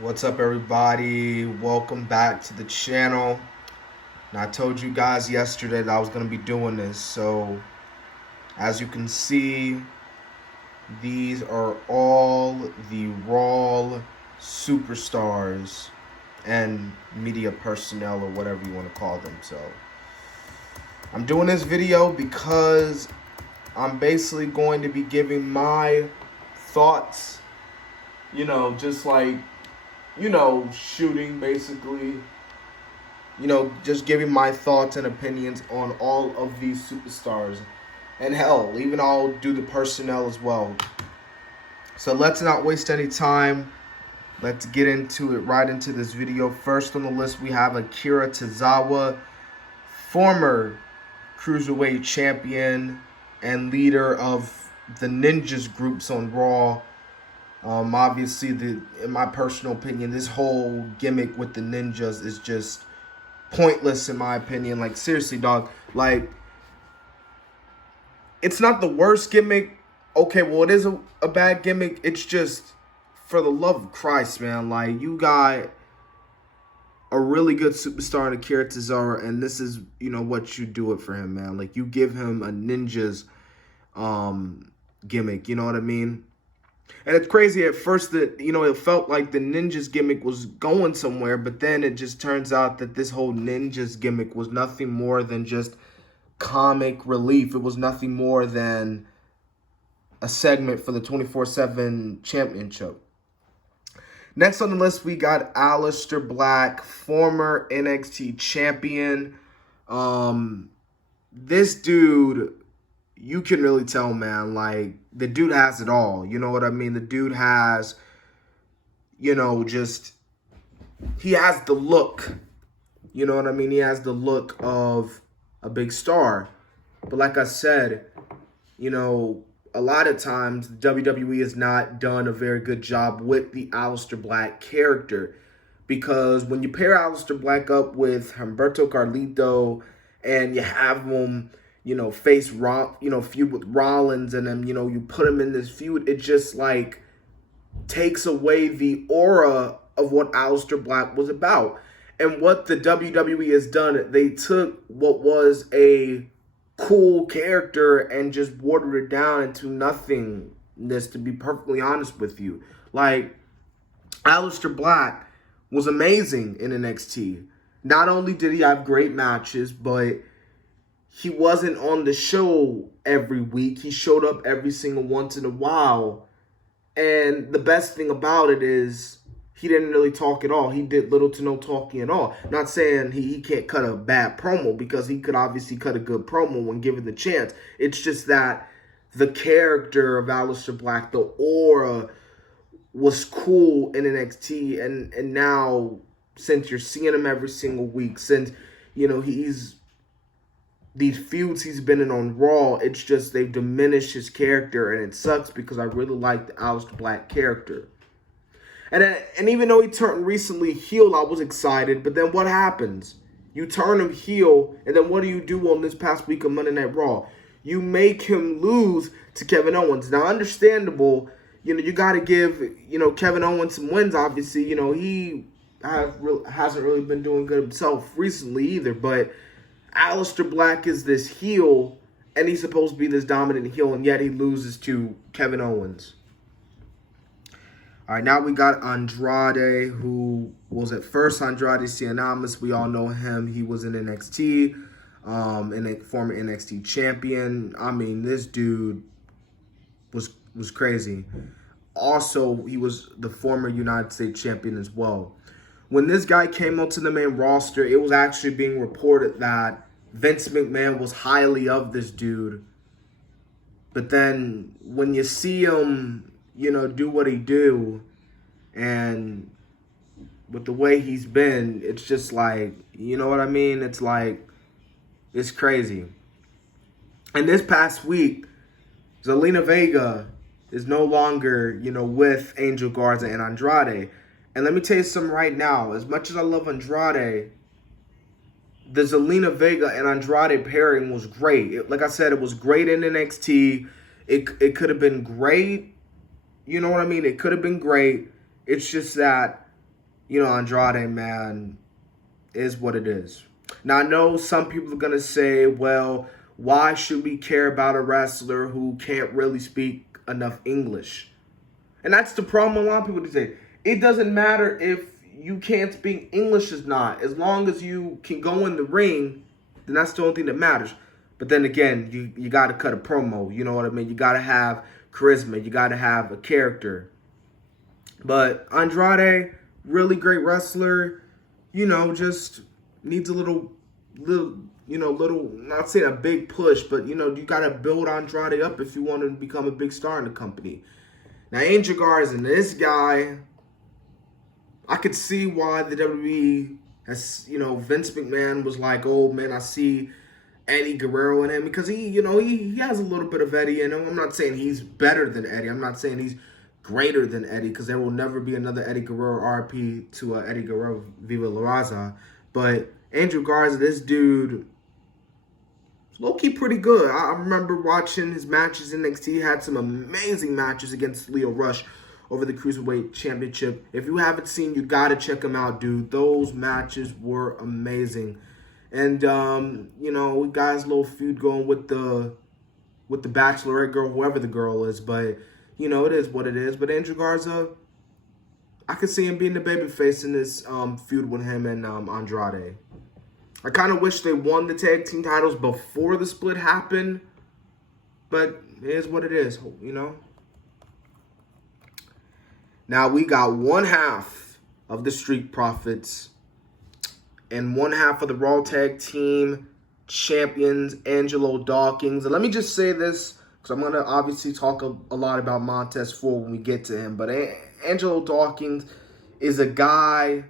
What's up, everybody? Welcome back to the channel. And I told you guys yesterday that I was going to be doing this. So, as you can see, these are all the Raw superstars and media personnel, or whatever you want to call them. So, I'm doing this video because I'm basically going to be giving my thoughts, just like shooting basically, just giving my thoughts and opinions on all of these superstars. And hell, even I'll do the personnel as well. So let's not waste any time. Let's get into it, right into this video. First on the list, we have Akira Tozawa, former Cruiserweight champion and leader of the Ninjas groups on Raw. Obviously, in my personal opinion, this whole gimmick with the ninjas is just pointless, in my opinion. Like, seriously, dog. Like, it's not the worst gimmick. Okay, well, it is a bad gimmick. It's just, for the love of Christ, man. Like, you got a really good superstar in Akira Tozawa, and this is, what you do it for him, man. Like, you give him a ninjas gimmick, you know what I mean? And it's crazy at first that, it felt like the Ninjas gimmick was going somewhere, but then it just turns out that this whole Ninjas gimmick was nothing more than just comic relief. It was nothing more than a segment for the 24/7 championship. Next on the list, we got Aleister Black, former NXT champion. This dude, you can really tell, man, like, the dude has it all. You know what I mean? The dude has, he has the look. You know what I mean? He has the look of a big star. But like I said, a lot of times WWE has not done a very good job with the Aleister Black character. Because when you pair Aleister Black up with Humberto Carlito and you have him, feud with Rollins, and then, you put him in this feud, it just, like, takes away the aura of what Aleister Black was about. And what the WWE has done, they took what was a cool character and just watered it down into nothingness, to be perfectly honest with you. Like, Aleister Black was amazing in NXT. Not only did he have great matches, but he wasn't on the show every week. He showed up every single once in a while. And the best thing about it is he didn't really talk at all. He did little to no talking at all. Not saying he can't cut a bad promo, because he could obviously cut a good promo when given the chance. It's just that the character of Aleister Black, the aura, was cool in NXT. And now, since you're seeing him every single week, since, these feuds he's been in on Raw, it's just they've diminished his character, and it sucks because I really like the Aleister Black character. And even though he turned recently heel, I was excited, but then what happens? You turn him heel, and then what do you do on this past week of Monday Night Raw? You make him lose to Kevin Owens. Now, understandable, you got to give, Kevin Owens some wins, obviously. He hasn't really been doing good himself recently either, but Aleister Black is this heel, and he's supposed to be this dominant heel, and yet he loses to Kevin Owens. All right, now we got Andrade, who was at first Andrade Cien. We all know him. He was in NXT, and a former NXT champion. I mean, this dude was crazy. Also, he was the former United States champion as well. When this guy came onto the main roster, it was actually being reported that Vince McMahon was highly of this dude. But then when you see him, do what he do, and with the way he's been, it's just like, you know what I mean? It's like, it's crazy. And this past week, Zelina Vega is no longer, with Angel Garza and Andrade. And let me tell you something right now. As much as I love Andrade, the Zelina Vega and Andrade pairing was great. Like I said, it was great in NXT. It could have been great. You know what I mean? It could have been great. It's just that Andrade, man, is what it is. Now, I know some people are going to say, well, why should we care about a wrestler who can't really speak enough English? And that's the problem a lot of people say. It doesn't matter if you can't speak English or not. As long as you can go in the ring, then that's the only thing that matters. But then again, you got to cut a promo. You know what I mean? You got to have charisma. You got to have a character. But Andrade, really great wrestler, just needs a little, not saying a big push, but, you got to build Andrade up if you want to become a big star in the company. Now, Angel Garza and this guy, I could see why the WWE has, Vince McMahon was like, oh, man, I see Eddie Guerrero in him because he has a little bit of Eddie in him. I'm not saying he's better than Eddie. I'm not saying he's greater than Eddie because there will never be another Eddie Guerrero RP to Eddie Guerrero Viva La Raza. But Angel Garza, this dude, low-key pretty good. I remember watching his matches in NXT. He had some amazing matches against Lio Rush over the Cruiserweight Championship. If you haven't seen, you got to check them out, dude. Those matches were amazing. And, we got his little feud going with the Bachelorette girl, whoever the girl is. But, it is what it is. But Angel Garza, I could see him being the babyface in this feud with him and Andrade. I kind of wish they won the tag team titles before the split happened. But it is what it is, Now, we got one half of the Street Profits and one half of the Raw Tag Team Champions, Angelo Dawkins. And let me just say this, because I'm going to obviously talk a lot about Montez Ford when we get to him. But Angelo Dawkins is a guy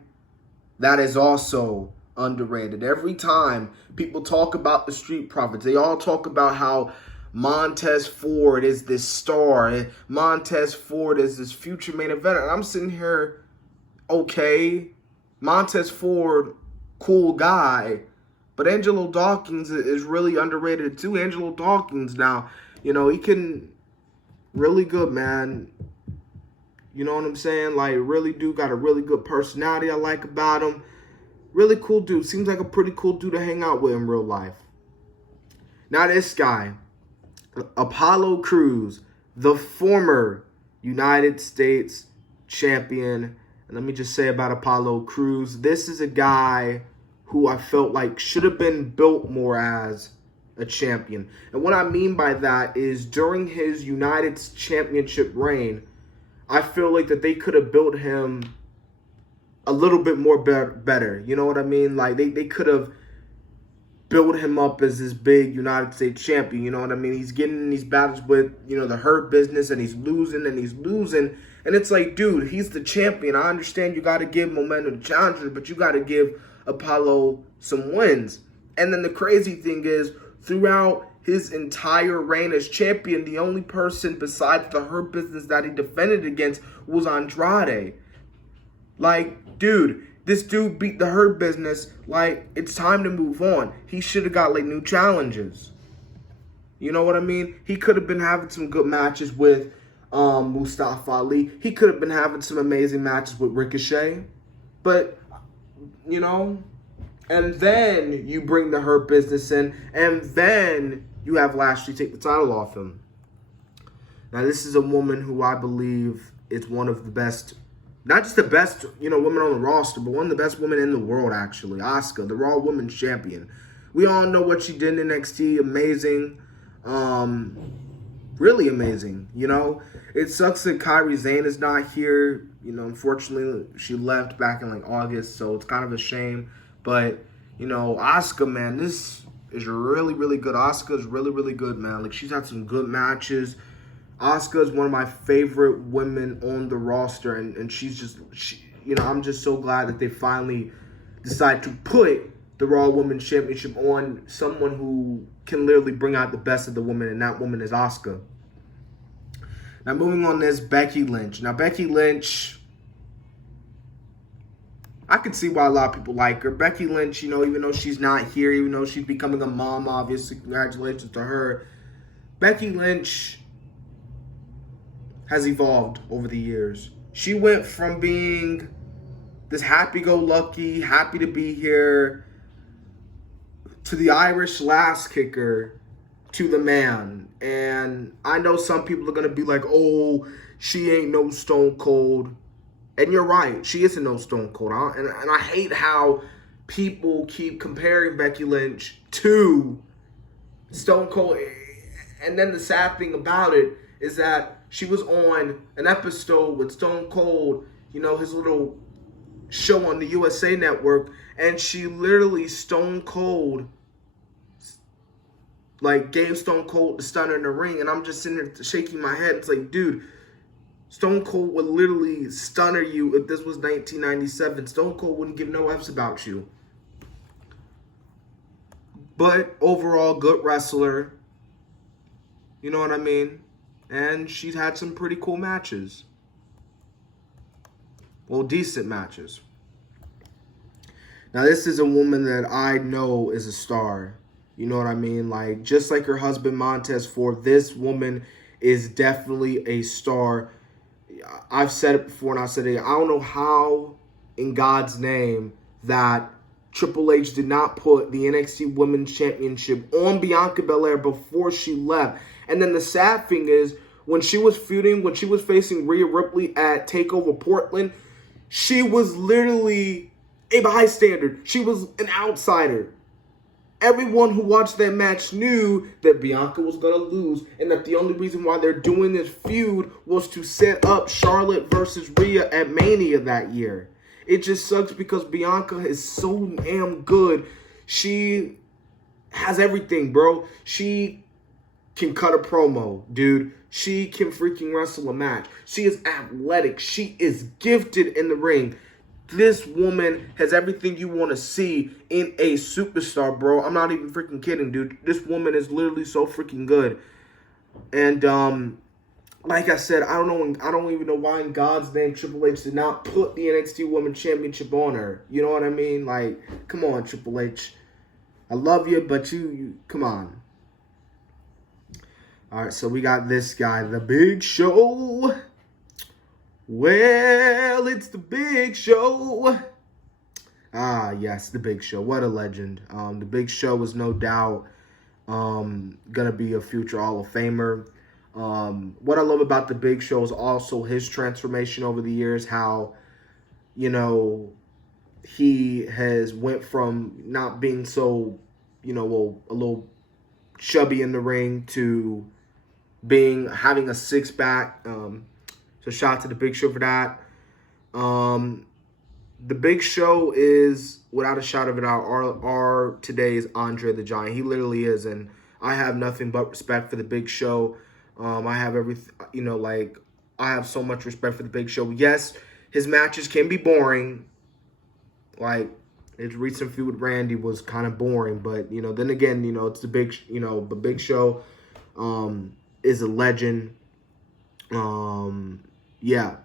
that is also underrated. Every time people talk about the Street Profits, they all talk about how Montez Ford is this star. Montez Ford is this future main eventer. And I'm sitting here, okay, Montez Ford, cool guy. But Angelo Dawkins is really underrated too. Angelo Dawkins now, he can really good, man. You know what I'm saying? Like, really do got a really good personality I like about him. Really cool dude. Seems like a pretty cool dude to hang out with in real life. Now this guy, Apollo Crews, the former United States champion. And let me just say about Apollo Crews, this is a guy who I felt like should have been built more as a champion. And what I mean by that is during his United Championship reign, I feel like that they could have built him a little bit more better. You know what I mean? Like, they could have built him up as this big United States champion. You know what I mean? He's getting in these battles with, the Hurt Business, and he's losing. And it's like, dude, he's the champion. I understand you got to give momentum to challengers, but you got to give Apollo some wins. And then the crazy thing is, throughout his entire reign as champion, the only person besides the Hurt Business that he defended against was Andrade. Like, dude, this dude beat the Hurt Business. Like, it's time to move on. He should have got, new challenges. You know what I mean? He could have been having some good matches with Mustafa Ali. He could have been having some amazing matches with Ricochet. But, and then you bring the Hurt Business in, and then you have Lashley take the title off him. Now, this is a woman who I believe is one of the best, not just the best, women on the roster, but one of the best women in the world, actually. Asuka, the Raw Women's Champion. We all know what she did in NXT. Amazing. Really amazing. It sucks that Kairi Sane is not here. Unfortunately, she left back in, August, so it's kind of a shame. But, Asuka, man, this is really, really good. Asuka is really, really good, man. She's had some good matches. Asuka is one of my favorite women on the roster, and she's just, I'm just so glad that they finally decided to put the Raw Women's Championship on someone who can literally bring out the best of the women, and that woman is Asuka. Now, moving on, there's Becky Lynch. Now, Becky Lynch, I can see why a lot of people like her. Becky Lynch, even though she's not here, even though she's becoming a mom, obviously, congratulations to her. Becky Lynch has evolved over the years. She went from being this happy-go-lucky, happy to be here, to the Irish lass kicker, to the man. And I know some people are going to be like, oh, she ain't no Stone Cold. And you're right, she isn't no Stone Cold. And I hate how people keep comparing Becky Lynch to Stone Cold. And then the sad thing about it is that she was on an episode with Stone Cold, you know, his little show on the USA Network, and she literally Stone Cold, like, gave Stone Cold the stunner in the ring. And I'm just sitting there shaking my head. It's like, dude, Stone Cold would literally stunner you if this was 1997. Stone Cold wouldn't give no F's about you. But overall, good wrestler. You know what I mean? And she's had some pretty cool matches. Well, decent matches. Now, this is a woman that I know is a star. You know what I mean? Like, just like her husband, Montez Ford, this woman is definitely a star. I've said it before and I said it. I don't know how, in God's name, that Triple H did not put the NXT Women's Championship on Bianca Belair before she left. And then the sad thing is, when she was facing Rhea Ripley at TakeOver Portland, she was literally a bystander. She was an outsider. Everyone who watched that match knew that Bianca was going to lose, and that the only reason why they're doing this feud was to set up Charlotte versus Rhea at Mania that year. It just sucks because Bianca is so damn good. She has everything, bro. She can cut a promo, dude. She can freaking wrestle a match. She is athletic. She is gifted in the ring. This woman has everything you want to see in a superstar, bro. I'm not even freaking kidding, dude. This woman is literally so freaking good. And like I said, I don't even know why in God's name Triple H did not put the NXT Women's Championship on her. You know what I mean? Like, come on, Triple H. I love you, but you come on. All right, so we got this guy, The Big Show. Well, it's The Big Show. Ah, yes, The Big Show. What a legend. The Big Show is no doubt gonna be a future Hall of Famer. What I love about The Big Show is also his transformation over the years. How, you know, he has went from not being so, you know, a little chubby in the ring to having a six-pack. So shout out to The Big Show for that. The Big Show is, without a shadow of a doubt, our today's Andre the Giant. He literally is, and I have nothing but respect for The Big Show. I have everything, you know, like, I have so much respect for The Big Show. Yes, his matches can be boring. Like, his recent feud with Randy was kind of boring, but, you know, then again, you know, it's The Big Show is a legend. Yeah,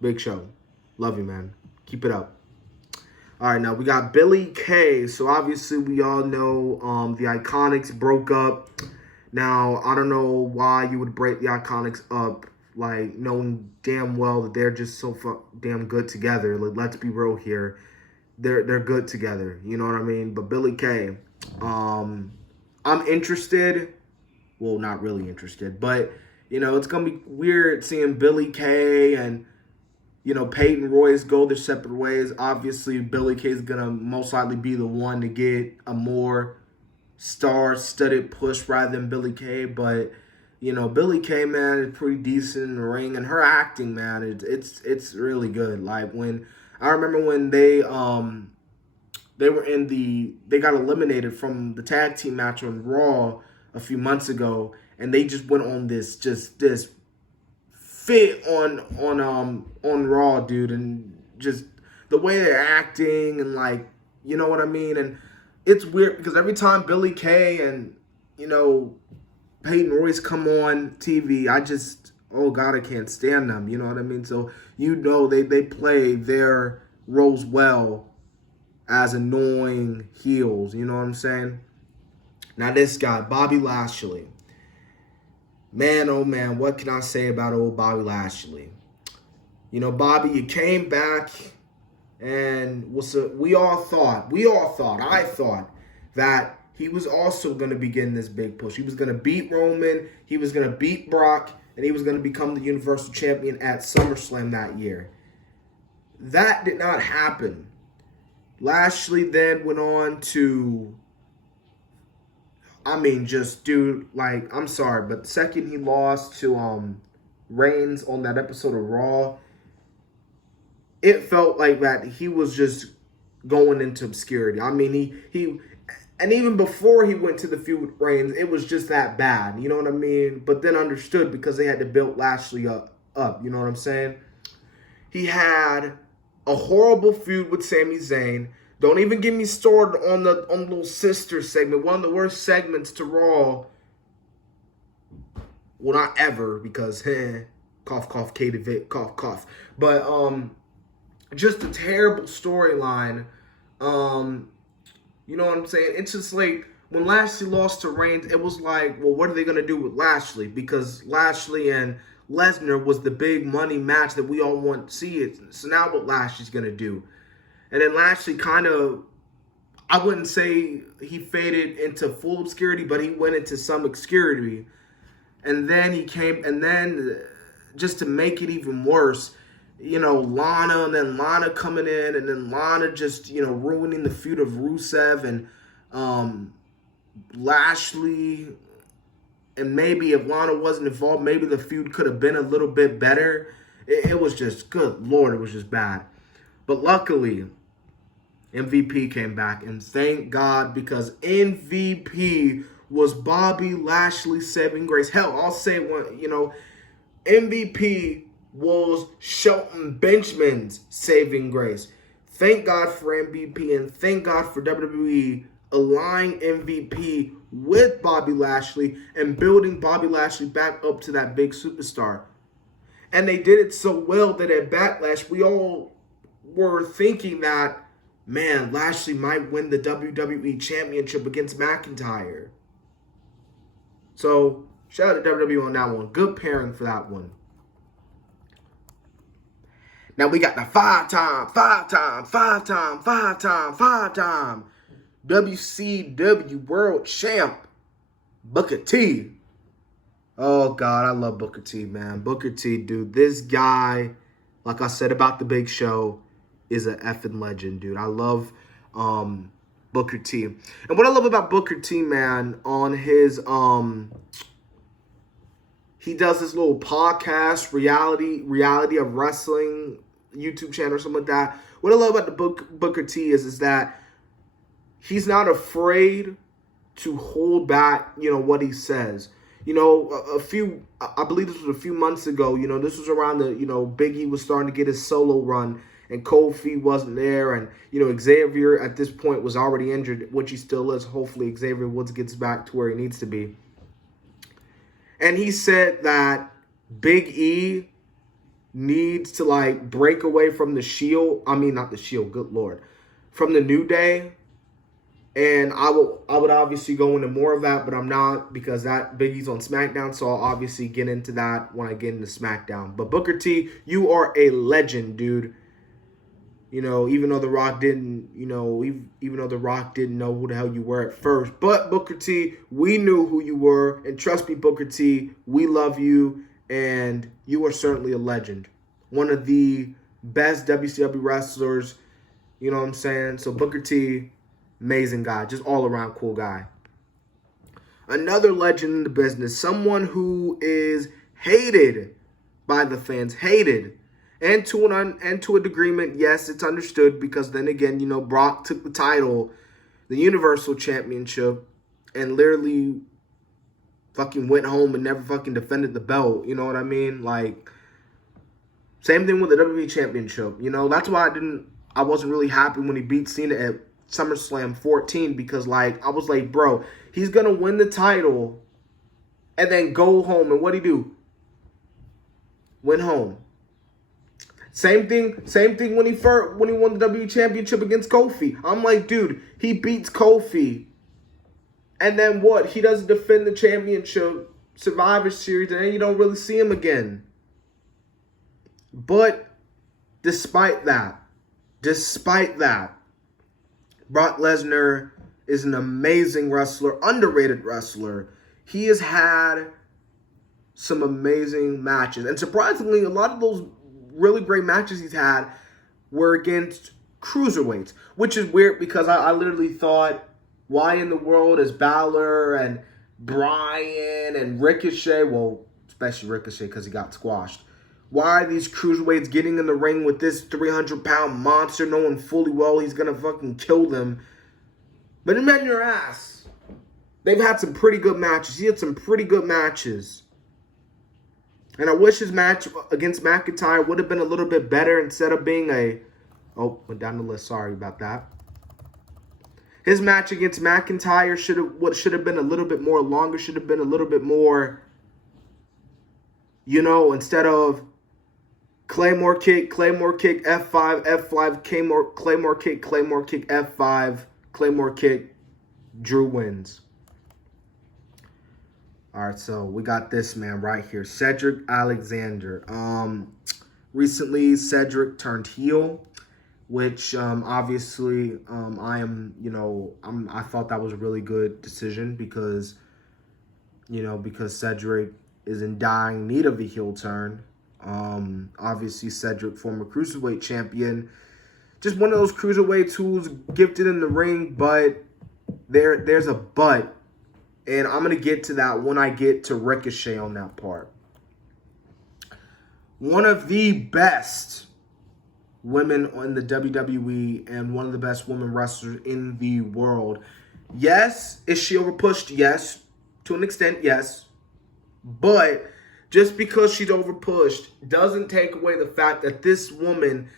Big Show. Love you, man. Keep it up. All right, now we got Billy Kay. So obviously we all know the Iconics broke up. Now, I don't know why you would break the Iconics up, like, knowing damn well that they're just so damn good together. Like, let's be real here. They're good together. You know what I mean? But Billy Kay, I'm interested. Well, not really interested, but, you know, it's going to be weird seeing Billy Kay and, you know, Peyton Royce go their separate ways. Obviously, Billy Kay is going to most likely be the one to get a more star-studded push rather than Billy Kay. But, you know, Billy Kay, man, is pretty decent in the ring. And her acting, man, it's really good. Like, I remember when they got eliminated from the tag team match on Raw a few months ago, and they just went on this fit on Raw, dude, and just the way they're acting and, like, you know what I mean? And it's weird because every time Billy Kay and, you know, Peyton Royce come on TV, oh God, I can't stand them. You know what I mean? So, you know, they play their roles well as annoying heels. You know what I'm saying? Now this guy, Bobby Lashley. Man, oh man, what can I say about old Bobby Lashley? You know, Bobby, you came back And we all thought, I thought that he was also going to begin this big push. He was going to beat Roman, he was going to beat Brock, and he was going to become the Universal Champion at SummerSlam that year. That did not happen. Lashley then went on to, I'm sorry, but the second he lost to Reigns on that episode of Raw, it felt like that he was just going into obscurity. I mean, he and even before he went to the feud with Reigns, it was just that bad. You know what I mean? But then understood because they had to build Lashley up. You know what I'm saying? He had a horrible feud with Sami Zayn. Don't even get me started on the little sister segment. One of the worst segments to Raw. Well, not ever, because cough, cough, Katie Vick, cough, cough. But just a terrible storyline. You know what I'm saying? It's just like when Lashley lost to Reigns, it was like, well, what are they gonna do with Lashley? Because Lashley and Lesnar was the big money match that we all want to see it. So now what Lashley's gonna do? And then Lashley kind of, I wouldn't say he faded into full obscurity, but he went into some obscurity. And then just to make it even worse, Lana, and then Lana coming in, and then Lana just, ruining the feud of Rusev and Lashley. And maybe if Lana wasn't involved, maybe the feud could have been a little bit better. It was just, good Lord, it was just bad. But luckily, MVP came back, and thank God, because MVP was Bobby Lashley's saving grace. Hell, I'll say MVP was Shelton Benjamin's saving grace. Thank God for MVP, and thank God for WWE aligning MVP with Bobby Lashley and building Bobby Lashley back up to that big superstar. And they did it so well that at Backlash, we all were thinking that, man, Lashley might win the WWE Championship against McIntyre. So, shout out to WWE on that one. Good pairing for that one. Now we got the five-time WCW World Champ, Booker T. Oh, God, I love Booker T, man. Booker T, dude. This guy, like I said about the Big Show, is an effing legend, dude. I love Booker T. And what I love about Booker T, man, on his he does this little podcast, reality of wrestling YouTube channel or something like that. What I love about the Booker T is that he's not afraid to hold back, what he says. I believe this was a few months ago, this was around the, Big E was starting to get his solo run, and Kofi wasn't there, and, Xavier at this point was already injured, which he still is. Hopefully Xavier Woods gets back to where he needs to be. And he said that Big E needs to, break away from the Shield. I mean, not the Shield, good Lord. From the New Day. And I would obviously go into more of that, but I'm not, because that Big E's on SmackDown, so I'll obviously get into that when I get into SmackDown. But Booker T, you are a legend, dude. Even though The Rock didn't, even though The Rock didn't know who the hell you were at first. But Booker T, we knew who you were. And trust me, Booker T, we love you. And you are certainly a legend. One of the best WCW wrestlers. You know what I'm saying? So Booker T, amazing guy. Just all around cool guy. Another legend in the business. Someone who is hated by the fans. Hated. And to a degree, yes, it's understood, because then again, Brock took the title, the Universal Championship, and literally fucking went home and never fucking defended the belt. You know what I mean? Same thing with the WWE Championship. That's why I wasn't really happy when he beat Cena at SummerSlam 14, because I was like, bro, he's gonna win the title and then go home, and what'd he do? Went home. Same thing when he won the WWE Championship against Kofi. I'm like, dude, he beats Kofi. And then what? He doesn't defend the championship, Survivor Series, and then you don't really see him again. But despite that, Despite that, Brock Lesnar is an amazing wrestler, underrated wrestler. He has had some amazing matches. And surprisingly, a lot of those really great matches he's had were against cruiserweights, which is weird because I literally thought, why in the world is Balor and Bryan and Ricochet, well, especially Ricochet because he got squashed, why are these cruiserweights getting in the ring with this 300-pound monster knowing fully well he's going to fucking kill them? But imagine your ass. They've had some pretty good matches. He had some pretty good matches. And I wish his match against McIntyre would have been a little bit better instead of being a... Oh, went down the list. Sorry about that. His match against McIntyre should have been a little bit more longer. Should have been a little bit more... You know, instead of Claymore kick, F5, F5, Claymore kick, F5, Claymore kick, Drew wins. All right, so we got this man right here, Cedric Alexander. Recently, Cedric turned heel, which obviously I thought that was a really good decision because Cedric is in dying need of a heel turn. Obviously, Cedric, former Cruiserweight champion, just one of those Cruiserweights who's gifted in the ring, but there's a but. And I'm going to get to that when I get to Ricochet on that part. One of the best women in the WWE and one of the best women wrestlers in the world. Yes, is she overpushed? Yes. To an extent, yes. But just because she's overpushed doesn't take away the fact that this woman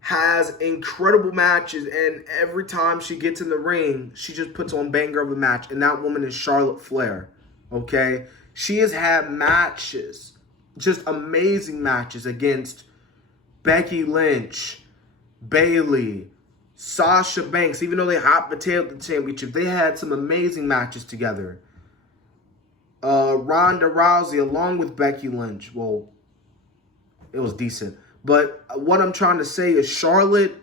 has incredible matches, and every time she gets in the ring, she just puts on banger of a match, and that woman is Charlotte Flair, okay? She has had matches, just amazing matches against Becky Lynch, Bayley, Sasha Banks. Even though they hot potatoed the championship, they had some amazing matches together. Ronda Rousey along with Becky Lynch. Well, it was decent. But what I'm trying to say is Charlotte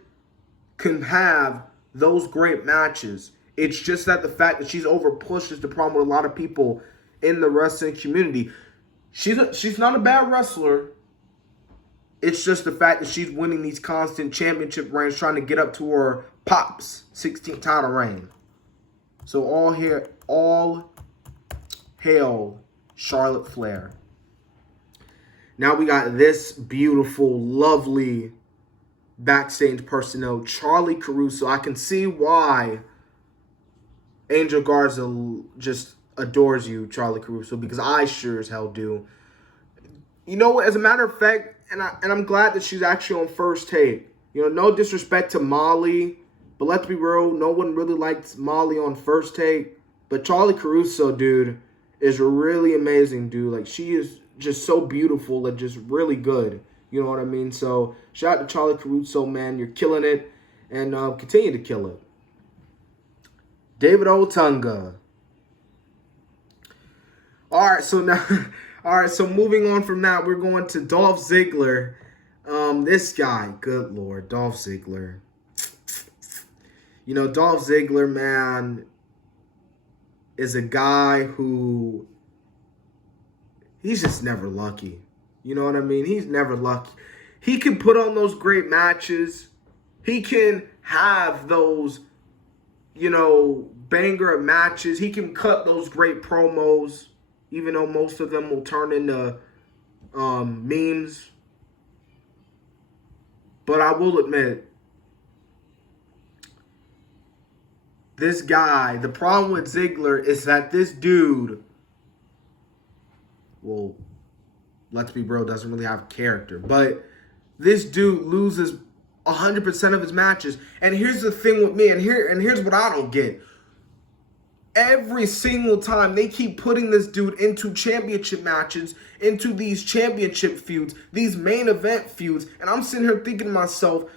can have those great matches. It's just that the fact that she's overpushed is the problem with a lot of people in the wrestling community. She's not a bad wrestler. It's just the fact that she's winning these constant championship reigns, trying to get up to her Pop's 16th title reign. So all hail Charlotte Flair. Now we got this beautiful, lovely backstage personnel, Charlie Caruso. I can see why Angel Garza just adores you, Charlie Caruso, because I sure as hell do. You know what? As a matter of fact, and I'm glad that she's actually on First Take. You know, no disrespect to Molly, but let's be real, no one really likes Molly on First Take. But Charlie Caruso, dude, is really amazing, dude. Like, she is just so beautiful and just really good. You know what I mean? So, shout out to Charlie Caruso, man. You're killing it. And continue to kill it. David Otunga. Alright, so now... Alright, so moving on from that, we're going to Dolph Ziggler. This guy, good Lord, Dolph Ziggler. You know, Dolph Ziggler, man, is a guy who... he's just never lucky. You know what I mean? He's never lucky. He can put on those great matches. He can have those, you know, banger of matches. He can cut those great promos, even though most of them will turn into memes. But I will admit, this guy, the problem with Ziggler is that this dude, well, let's be real, doesn't really have character. But this dude loses 100% of his matches. And here's the thing with me, and here's what I don't get. Every single time they keep putting this dude into championship matches, into these championship feuds, these main event feuds, and I'm sitting here thinking to myself,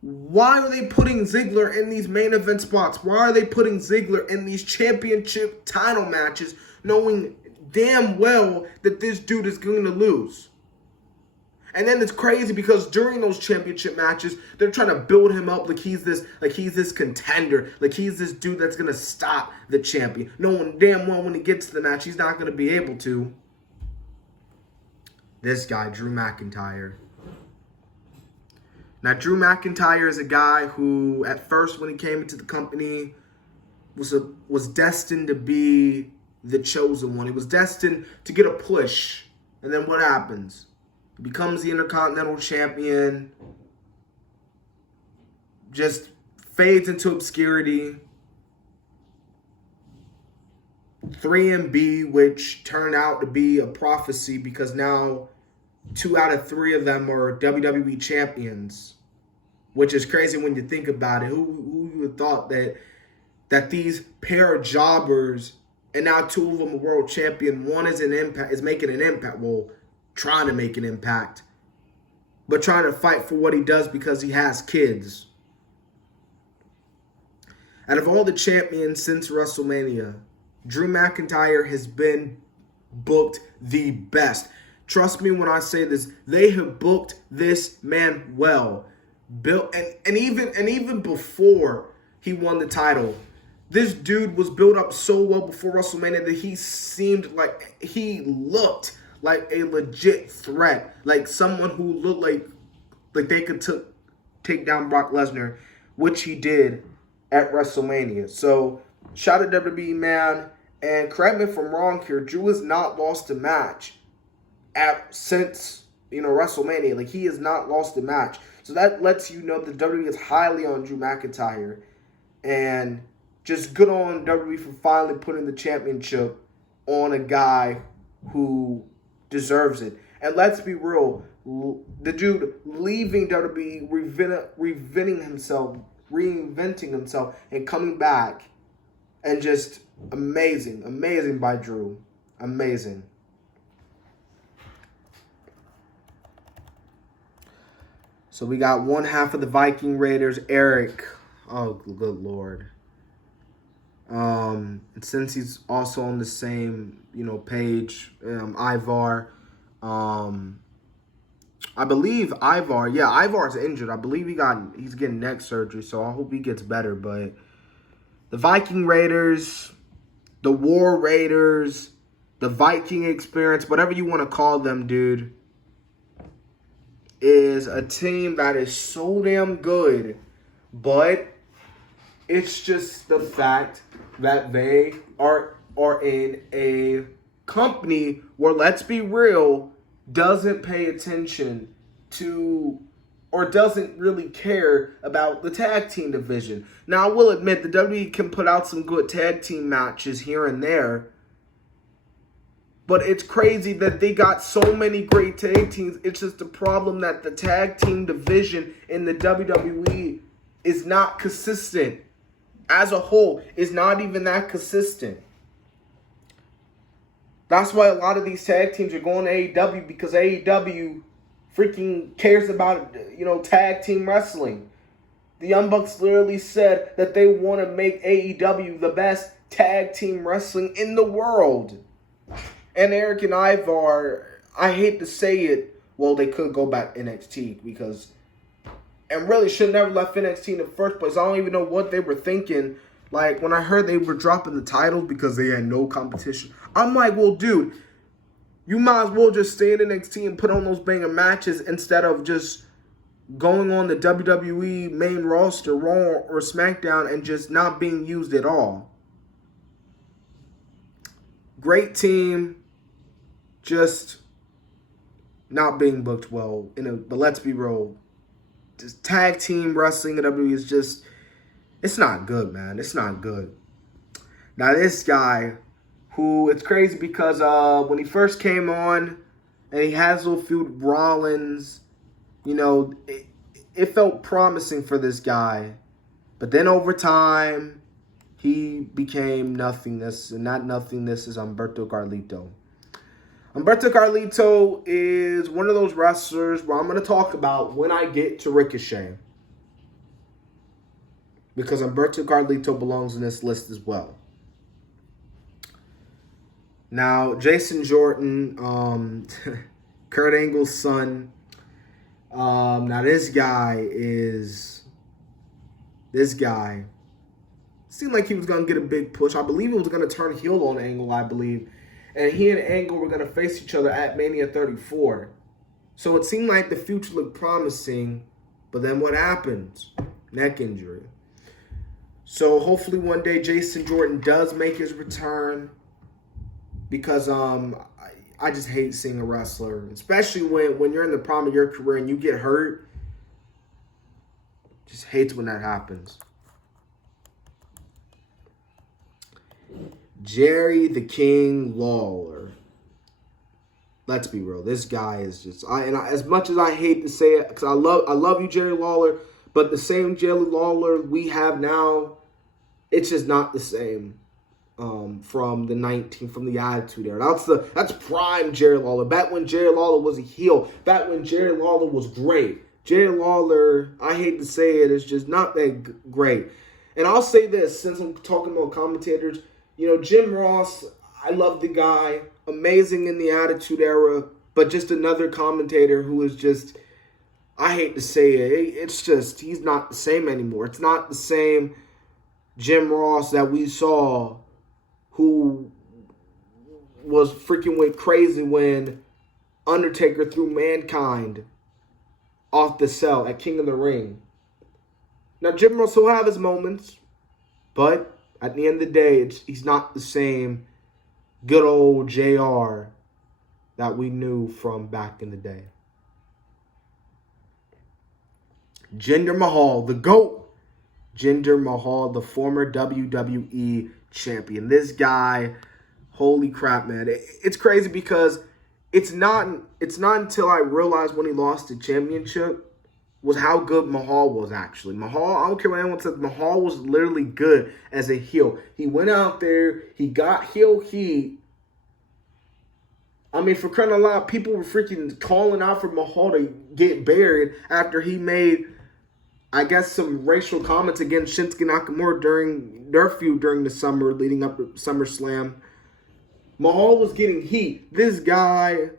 why are they putting Ziggler in these main event spots? Why are they putting Ziggler in these championship title matches, knowing damn well that this dude is going to lose? And then it's crazy because during those championship matches, they're trying to build him up like he's this contender, like he's this dude that's gonna stop the champion. Knowing damn well when he gets to the match, he's not gonna be able to. This guy, Drew McIntyre. Now, Drew McIntyre is a guy who, at first, when he came into the company, was destined to be the chosen one. He was destined to get a push. And then what happens? He becomes the Intercontinental Champion. Just fades into obscurity. 3MB, which turned out to be a prophecy because now 2 out of 3 of them are WWE champions, which is crazy when you think about it. Who would have thought that these pair of jobbers, and now 2 of them are world champion. One is making an impact. Well, trying to make an impact, but trying to fight for what he does because he has kids. Out of all the champions since WrestleMania, Drew McIntyre has been booked the best. Trust me when I say this, they have booked this man well. And even before he won the title, this dude was built up so well before WrestleMania that he looked like a legit threat, like someone who looked like they could take down Brock Lesnar, which he did at WrestleMania. So shout out to WWE, man. And correct me if I'm wrong here, Drew has not lost a match since WrestleMania. Like, he has not lost a match. So that lets you know that WWE is highly on Drew McIntyre. And just good on WWE for finally putting the championship on a guy who deserves it. And let's be real, the dude leaving WWE, reinventing himself, and coming back, and just amazing by Drew. Amazing. So we got one half of the Viking Raiders, Eric. Oh, good Lord. And since he's also on the same, page, Ivar, I believe Ivar's injured. I believe he's getting neck surgery, so I hope he gets better. But the Viking Raiders, the War Raiders, the Viking Experience, whatever you want to call them, dude, is a team that is so damn good, but it's just the fact that they are in a company where, let's be real, doesn't pay attention to or doesn't really care about the tag team division. Now, I will admit the WWE can put out some good tag team matches here and there, but it's crazy that they got so many great tag teams. It's just the problem that the tag team division in the WWE is not consistent. As a whole, is not even that consistent. That's why a lot of these tag teams are going to AEW, because AEW freaking cares about, tag team wrestling. The Young Bucks literally said that they want to make AEW the best tag team wrestling in the world. And Eric and Ivar, I hate to say it, well, they could go back NXT and really should never left NXT in the first place. I don't even know what they were thinking. Like, when I heard they were dropping the titles because they had no competition, I'm like, well, dude, you might as well just stay in NXT and put on those banger matches instead of just going on the WWE main roster, Raw or SmackDown, and just not being used at all. Great team, just not being booked well. But let's be real. Just tag team wrestling in WWE is just, it's not good, man. It's not good. Now, this guy, who, it's crazy because when he first came on and he has a little feud with Rollins, it felt promising for this guy. But then over time, he became nothingness, and that nothingness is Humberto Carlito. Humberto Carlito is one of those wrestlers where I'm going to talk about when I get to Ricochet, because Humberto Carlito belongs in this list as well. Now, Jason Jordan, Kurt Angle's son, Now this guy seemed like he was gonna get a big push. I believe he was gonna turn heel on Angle, I believe. And he and Angle were gonna face each other at Mania 34. So it seemed like the future looked promising, but then what happens? Neck injury. So hopefully one day Jason Jordan does make his return, because I just hate seeing a wrestler, especially when you're in the prime of your career and you get hurt. Just hates when that happens. Jerry the King Lawler. Let's be real. This guy is just as much as I hate to say it, because I love you, Jerry Lawler, but the same Jerry Lawler we have now, it's just not the same. From the Attitude Era. That's prime Jerry Lawler. Back when Jerry Lawler was a heel. Back when Jerry Lawler was great. Jerry Lawler, I hate to say it, is just not that great. And I'll say this, since I'm talking about commentators, Jim Ross, I love the guy, amazing in the Attitude Era, but just another commentator who is just, I hate to say it, it's just, he's not the same anymore. It's not the same Jim Ross that we saw, who was freaking went crazy when Undertaker threw Mankind off the cell at King of the Ring. Now, Jim Ross will have his moments, but at the end of the day, he's not the same good old JR that we knew from back in the day. Jinder Mahal, the GOAT. Jinder Mahal, the former WWE champion. This guy, holy crap, man. It's crazy because it's not until I realized when he lost the championship was how good Mahal was actually. Mahal, I don't care what anyone says, Mahal was literally good as a heel. He went out there, he got heel heat. I mean, for crying out loud, people were freaking calling out for Mahal to get buried after he made, I guess, some racial comments against Shinsuke Nakamura during their feud during the summer leading up to SummerSlam. Mahal was getting heat. This guy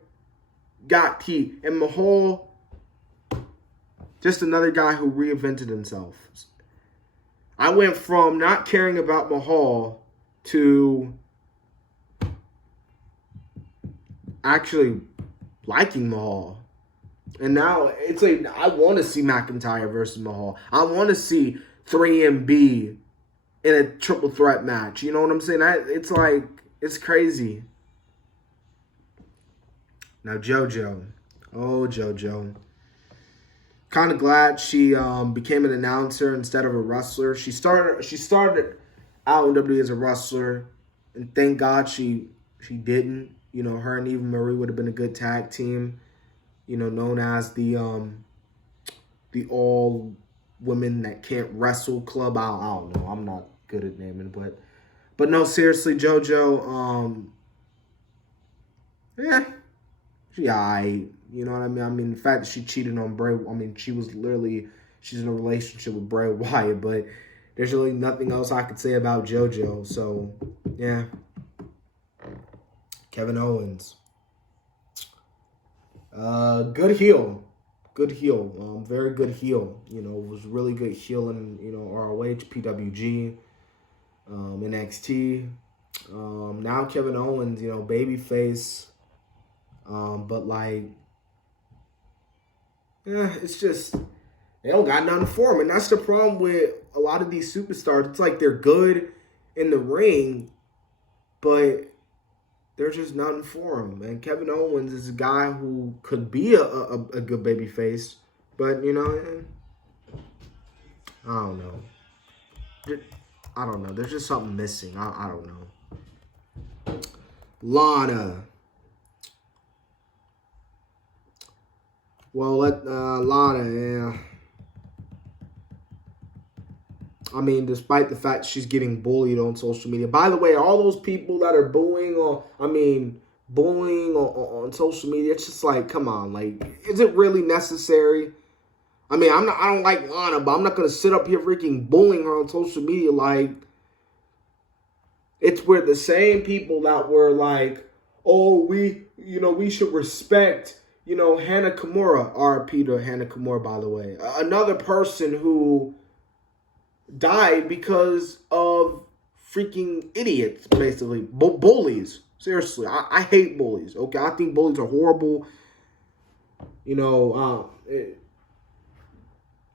got heat. And Mahal, just another guy who reinvented himself. I went from not caring about Mahal to actually liking Mahal. And now it's like, I want to see McIntyre versus Mahal. I want to see 3MB in a triple threat match. You know what I'm saying? It's like, it's crazy. Now JoJo. Oh, JoJo. Kind of glad she became an announcer instead of a wrestler. She started out in WWE as a wrestler, and thank God she didn't. Her and Eva Marie would have been a good tag team. Known as the all women that can't wrestle club. I don't know. I'm not good at naming, but no, seriously, JoJo. Yeah, she alright. You know what I mean? I mean, the fact that she cheated on Bray. I mean, she's in a relationship with Bray Wyatt, but there's really nothing else I could say about JoJo. So yeah, Kevin Owens. Good heel. Very good heel. Was really good heel in, ROH, PWG, NXT. Now Kevin Owens, babyface. But it's just, they don't got nothing for him. And that's the problem with a lot of these superstars. It's like they're good in the ring, but there's just nothing for him. And Kevin Owens is a guy who could be a good baby face. But, I don't know. I don't know. There's just something missing. I don't know. Lana. Well, Lana, yeah. I mean, despite the fact she's getting bullied on social media. By the way, all those people that are bullying on social media, it's just like, come on, is it really necessary? I mean, I don't like Lana, but I'm not gonna sit up here freaking bullying her on social media. It's where the same people that were like, oh, we should respect, Hannah Kimura, RP to Hannah Kimura, by the way. Another person who died because of freaking idiots, basically. Bullies. Seriously, I hate bullies, okay? I think bullies are horrible. You know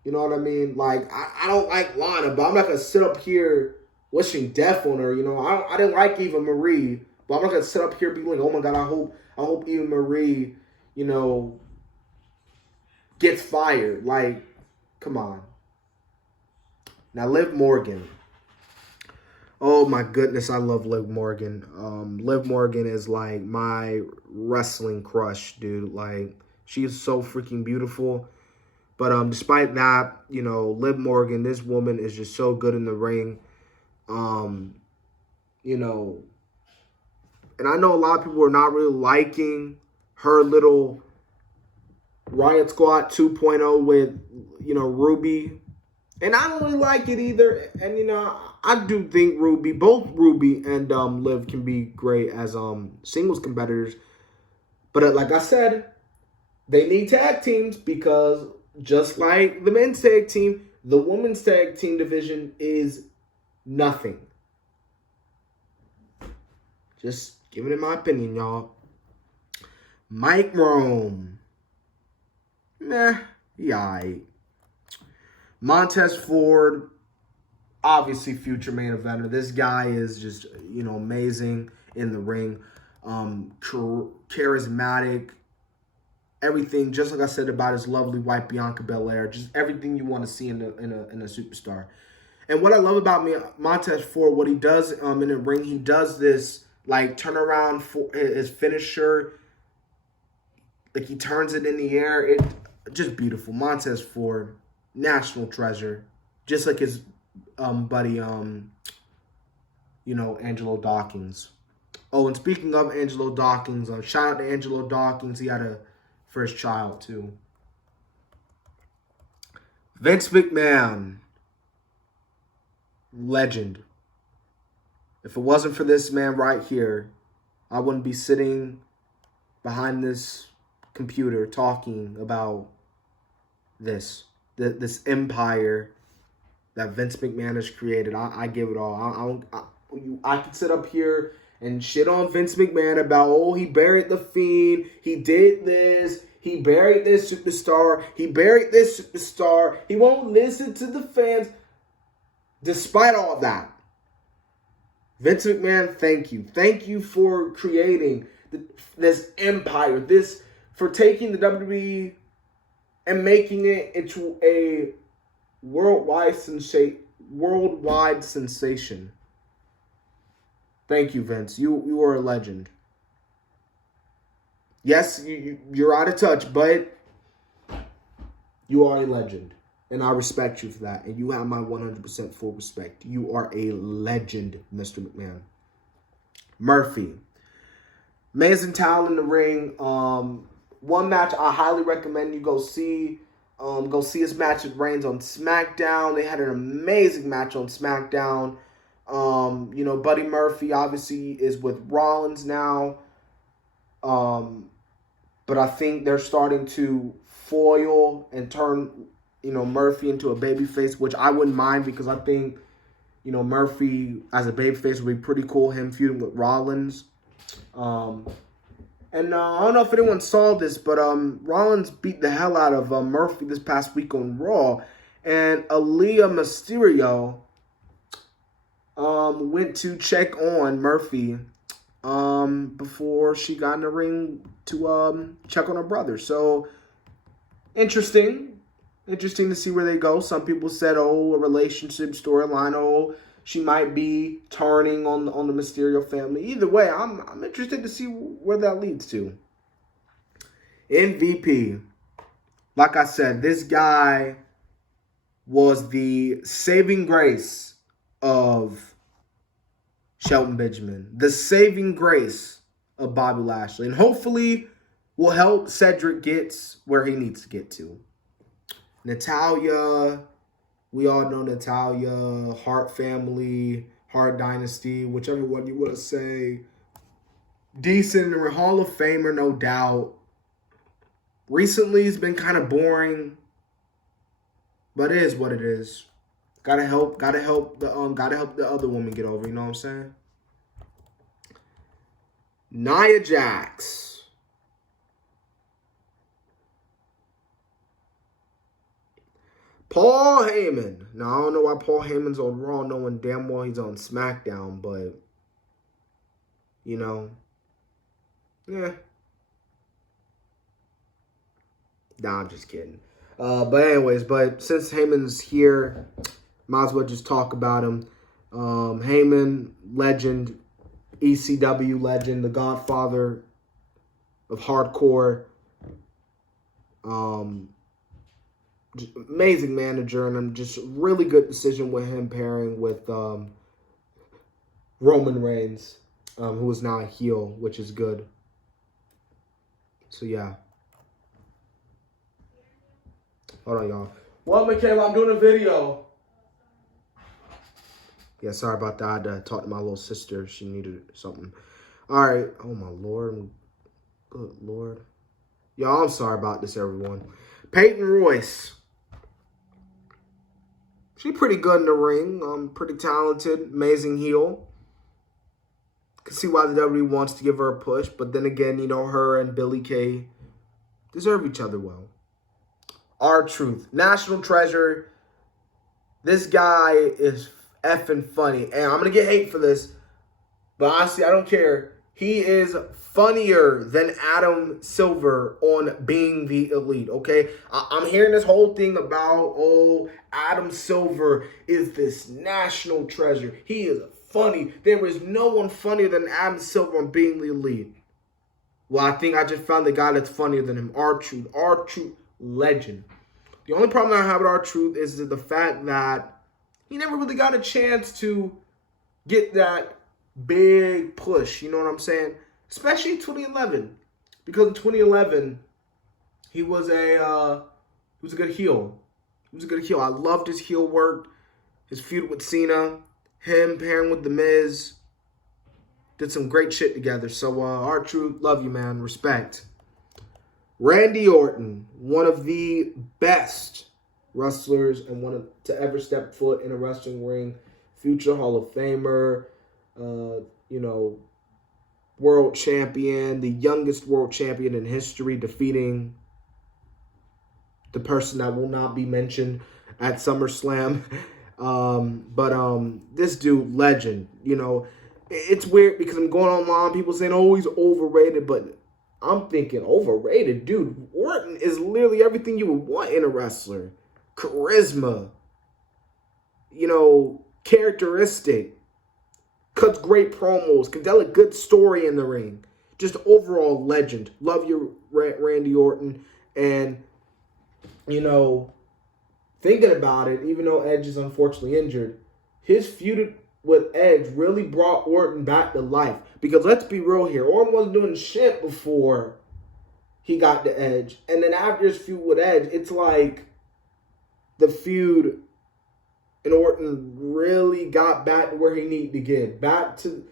what I mean? Like, I don't like Lana, but I'm not going to sit up here wishing death on her. I didn't like Eva Marie, but I'm not going to sit up here and be like, oh my God, I hope Eva Marie, gets fired. Like, come on. Now, Liv Morgan. Oh my goodness, I love Liv Morgan. Liv Morgan is like my wrestling crush, dude. Like, she is so freaking beautiful. But despite that, Liv Morgan, this woman is just so good in the ring. And I know a lot of people are not really liking her little Riot Squad 2.0 with, Ruby. And I don't really like it either. And, I do think both Ruby and Liv can be great as singles competitors. But like I said, they need tag teams because just like the men's tag team, the women's tag team division is nothing. Just giving it my opinion, y'all. Mike Rome. Nah, he alright. Montez Ford, obviously future main eventer. This guy is just, amazing in the ring. Charismatic. Everything, just like I said about his lovely wife Bianca Belair, just everything you want to see in a superstar. And what I love about Montez Ford, what he does in the ring, he does this like turnaround for his finisher, like he turns it in the air. It just beautiful. Montez Ford, national treasure, just like his buddy, Angelo Dawkins. Oh, and speaking of Angelo Dawkins, shout out to Angelo Dawkins. He had a first child too. Vince McMahon, legend. If it wasn't for this man right here, I wouldn't be sitting behind this computer talking about this empire that Vince McMahon has created. I give it all. I could sit up here and shit on Vince McMahon about, he buried the Fiend, he did this, he buried this superstar, he buried this superstar, he won't listen to the fans. Despite all that, Vince McMahon, thank you. Thank you for creating this empire, for taking the WWE and making it into a worldwide sensation. Thank you, Vince. You are a legend. Yes, you're out of touch, but you are a legend. And I respect you for that. And you have my 100% full respect. You are a legend, Mr. McMahon. Murphy. Amazing talent in the ring. One match I highly recommend you go see. Go see his match with Reigns on SmackDown. They had an amazing match on SmackDown. Buddy Murphy obviously is with Rollins now. But I think they're starting to foil and turn, Murphy into a babyface, which I wouldn't mind because I think, Murphy as a babyface would be pretty cool, him feuding with Rollins. And I don't know if anyone saw this, but Rollins beat the hell out of Murphy this past week on Raw. And Aaliyah Mysterio went to check on Murphy before she got in the ring to check on her brother. So, interesting to see where they go. Some people said, a relationship storyline, she might be turning on the Mysterio family. Either way, I'm interested to see where that leads to. MVP. Like I said, this guy was the saving grace of Shelton Benjamin. The saving grace of Bobby Lashley. And hopefully will help Cedric get where he needs to get to. Natalya. We all know Natalya, Hart family, Hart dynasty, whichever one you want to say. Decent Hall of Famer, no doubt. Recently, it's been kind of boring, but it is what it is. Gotta help the other woman get over. You know what I'm saying? Nia Jax. Paul Heyman. Now, I don't know why Paul Heyman's on Raw, knowing damn well he's on SmackDown, but, you know, yeah. Nah, I'm just kidding. But anyways, since Heyman's here, might as well just talk about him. Heyman, legend, ECW legend, the godfather of hardcore. Just amazing manager, and I'm just really good decision with him pairing with Roman Reigns, who is now a heel, which is good. So yeah. Hold on, y'all. Well, Michaela, I'm doing a video. Yeah, sorry about that. I had to talk to my little sister. She needed something. All right. Oh, my Lord. Good Lord. Y'all, I'm sorry about this, everyone. Peyton Royce. She's pretty good in the ring. Pretty talented. Amazing heel. Can see why the WWE wants to give her a push. But then again, you know, her and Billie Kay deserve each other well. R-Truth. National treasure. This guy is effing funny. And I'm going to get hate for this. But honestly, I don't care. He is funnier than Adam Silver on Being the Elite, okay? I'm hearing this whole thing about, oh, Adam Silver is this national treasure. He is funny. There is no one funnier than Adam Silver on Being the Elite. Well, I think I just found the guy that's funnier than him, R-Truth. R-Truth, legend. The only problem I have with R-Truth is the fact that he never really got a chance to get that big push, you know what I'm saying? Especially in 2011. Because in 2011, he was a good heel. He was a good heel. I loved his heel work, his feud with Cena, him pairing with The Miz. Did some great shit together. So, R-Truth, love you, man. Respect. Randy Orton, one of the best wrestlers and one to ever step foot in a wrestling ring. Future Hall of Famer, you know, world champion, the youngest world champion in history, defeating the person that will not be mentioned at SummerSlam. This dude, legend. You know, it's weird because I'm going online, people saying, oh, he's overrated, but I'm thinking, overrated? Dude, Orton is literally everything you would want in a wrestler. Charisma, you know, characteristic, cuts great promos, can tell a good story in the ring. Just overall legend. Love your Randy Orton. And, you know, thinking about it, even though Edge is unfortunately injured, his feud with Edge really brought Orton back to life. Because let's be real here, Orton wasn't doing shit before he got the Edge. And then after his feud with Edge, it's like the feud and Orton really got back to where he needed to get. Back to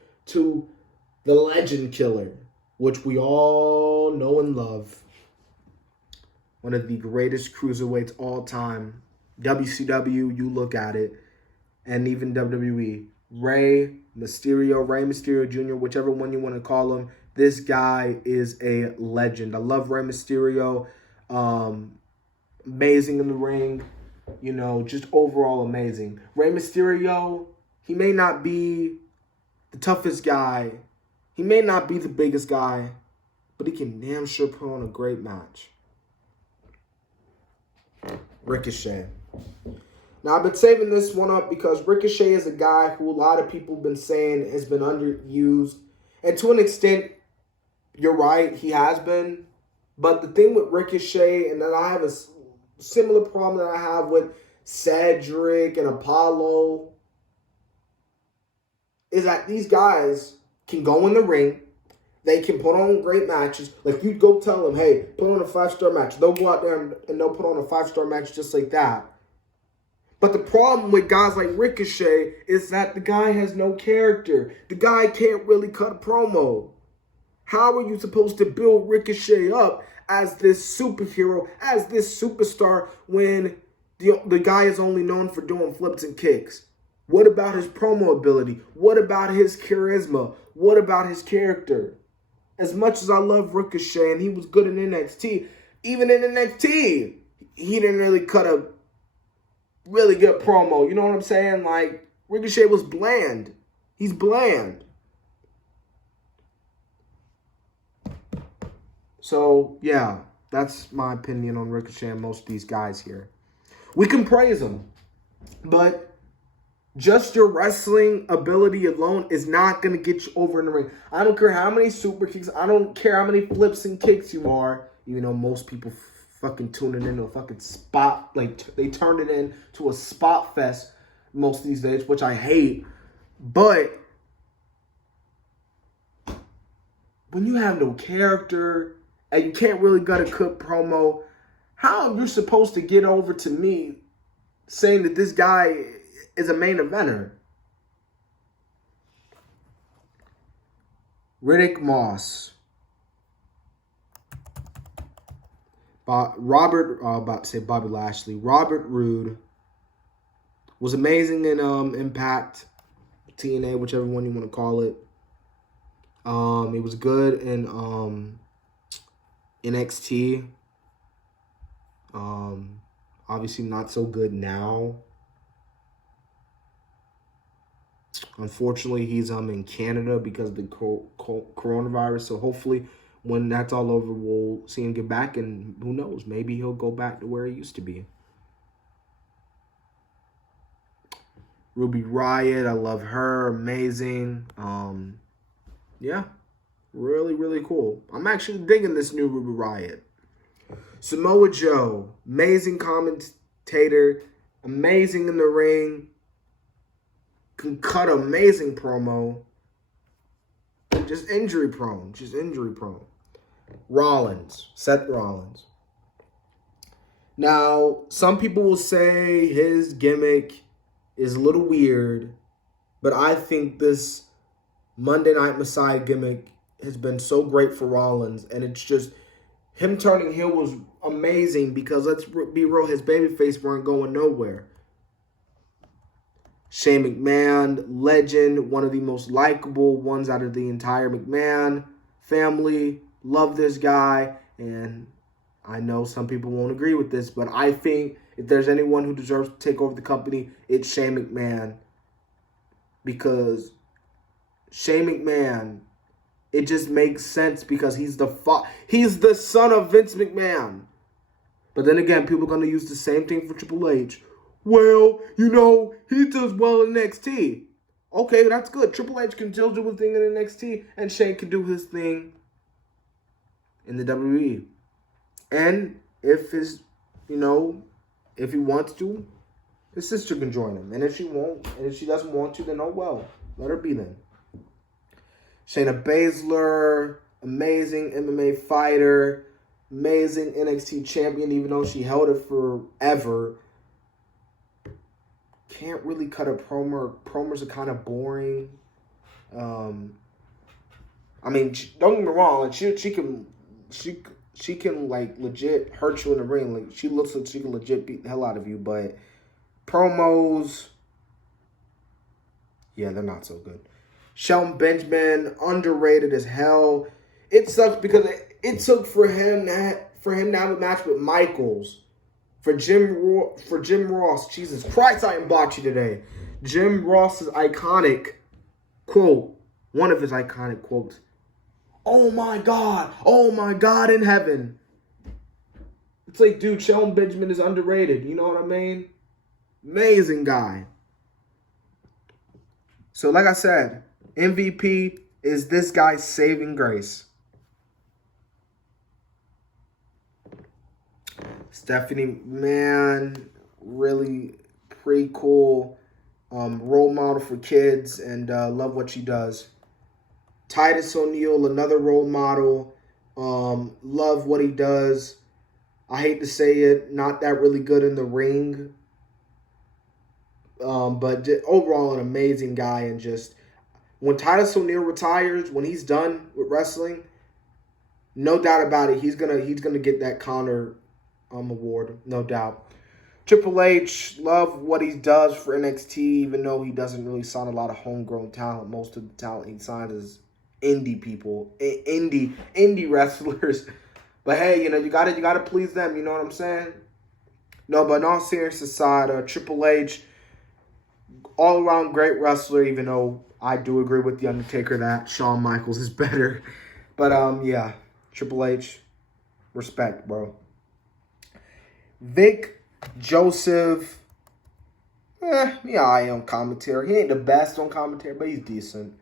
the legend killer, which we all know and love. One of the greatest cruiserweights all time. WCW, you look at it. And even WWE. Rey Mysterio Jr., whichever one you want to call him. This guy is a legend. I love Rey Mysterio. Amazing in the ring. You know, just overall amazing. Rey Mysterio, he may not be the toughest guy. He may not be the biggest guy. But he can damn sure put on a great match. Ricochet. Now, I've been saving this one up because Ricochet is a guy who a lot of people have been saying has been underused. And to an extent, you're right, he has been. But the thing with Ricochet, and then I have a similar problem that I have with Cedric and Apollo, is that these guys can go in the ring. They can put on great matches. Like, you go tell them, hey, put on a 5-star match. They'll go out there and they'll put on a 5-star match just like that. But the problem with guys like Ricochet is that the guy has no character. The guy can't really cut a promo. How are you supposed to build Ricochet up as this superhero, as this superstar, when the guy is only known for doing flips and kicks? What about his promo ability? What about his charisma? What about his character? As much as I love Ricochet and he was good in NXT, even in NXT, he didn't really cut a really good promo. You know what I'm saying? Like, Ricochet was bland. He's bland. So, yeah, that's my opinion on Ricochet and most of these guys here. We can praise them, but just your wrestling ability alone is not going to get you over in the ring. I don't care how many super kicks. I don't care how many flips and kicks you are. You know, most people fucking tuning into a fucking spot. Like, they turned it into a spot fest most of these days, which I hate. But when you have no character and you can't really gut a good promo, how are you supposed to get over to me saying that this guy is a main eventer? Riddick Moss. About to say Bobby Lashley. Robert Roode was amazing in Impact, TNA, whichever one you want to call it. He was good in NXT. Obviously not so good now. Unfortunately, he's in Canada because of the coronavirus. So hopefully, when that's all over, we'll see him get back, and who knows, maybe he'll go back to where he used to be. Ruby Riott, I love her, amazing. Yeah, really, really cool. I'm actually digging this new Ruby Riott. Samoa Joe, amazing commentator, amazing in the ring, can cut amazing promo, just injury prone. Seth Rollins. Now, some people will say his gimmick is a little weird, but I think this Monday Night Messiah gimmick has been so great for Rollins, and it's just him turning heel was amazing because, let's be real, his babyface weren't going nowhere. Shane McMahon, legend, one of the most likable ones out of the entire McMahon family. Love this guy, and I know some people won't agree with this, but I think if there's anyone who deserves to take over the company, it's Shane McMahon. Because Shane McMahon, it just makes sense because he's the son of Vince McMahon. But then again, people are going to use the same thing for Triple H. Well, you know, he does well in NXT. Okay, that's good. Triple H can still do his thing in NXT, and Shane can do his thing in the WWE. And if if he wants to, his sister can join him. And if she won't, and if she doesn't want to, then oh well. Let her be then. Shayna Baszler, amazing MMA fighter, amazing NXT champion, even though she held it forever. Can't really cut a promo. Promos are kind of boring. I mean, don't get me wrong. Like she can like legit hurt you in the ring. Like she looks like she can legit beat the hell out of you. But promos, yeah, they're not so good. Shelton Benjamin, underrated as hell. It sucks because it took for him to have a match with Michaels. For Jim Ross, Jesus Christ, I am botchy today. Jim Ross's iconic quote, one of his iconic quotes. Oh my God in heaven. It's like, dude, Shelton Benjamin is underrated. You know what I mean? Amazing guy. So like I said, MVP is this guy's saving grace. Stephanie, man, really pretty cool. Role model for kids, and love what she does. Titus O'Neil, another role model. Love what he does. I hate to say it, not that really good in the ring. But overall an amazing guy, and just when Titus O'Neil retires, when he's done with wrestling, No doubt about it. He's gonna get that counter award, no doubt. Triple H, love what he does for NXT, even though he doesn't really sign a lot of homegrown talent. Most of the talent he signs is indie people, indie wrestlers. But hey, you gotta please them. You know what I'm saying? No, but in all seriousness aside, Triple H, all around great wrestler. Even though I do agree with the Undertaker that Shawn Michaels is better. But yeah, Triple H, respect, bro. Vic Joseph, yeah, I on commentary. He ain't the best on commentary, but he's decent.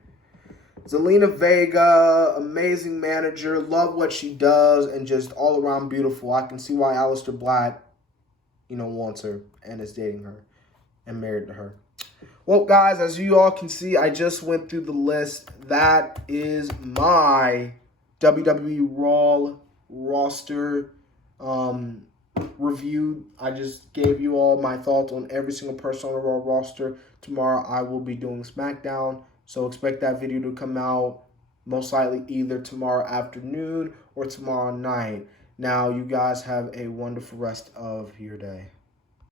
Zelina Vega, amazing manager. Love what she does and just all around beautiful. I can see why Aleister Black, wants her and is dating her and married to her. Well, guys, as you all can see, I just went through the list. That is my WWE Raw roster review. I just gave you all my thoughts on every single person on the Raw roster. Tomorrow I will be doing SmackDown, so expect that video to come out most likely either tomorrow afternoon or tomorrow night. Now, you guys have a wonderful rest of your day.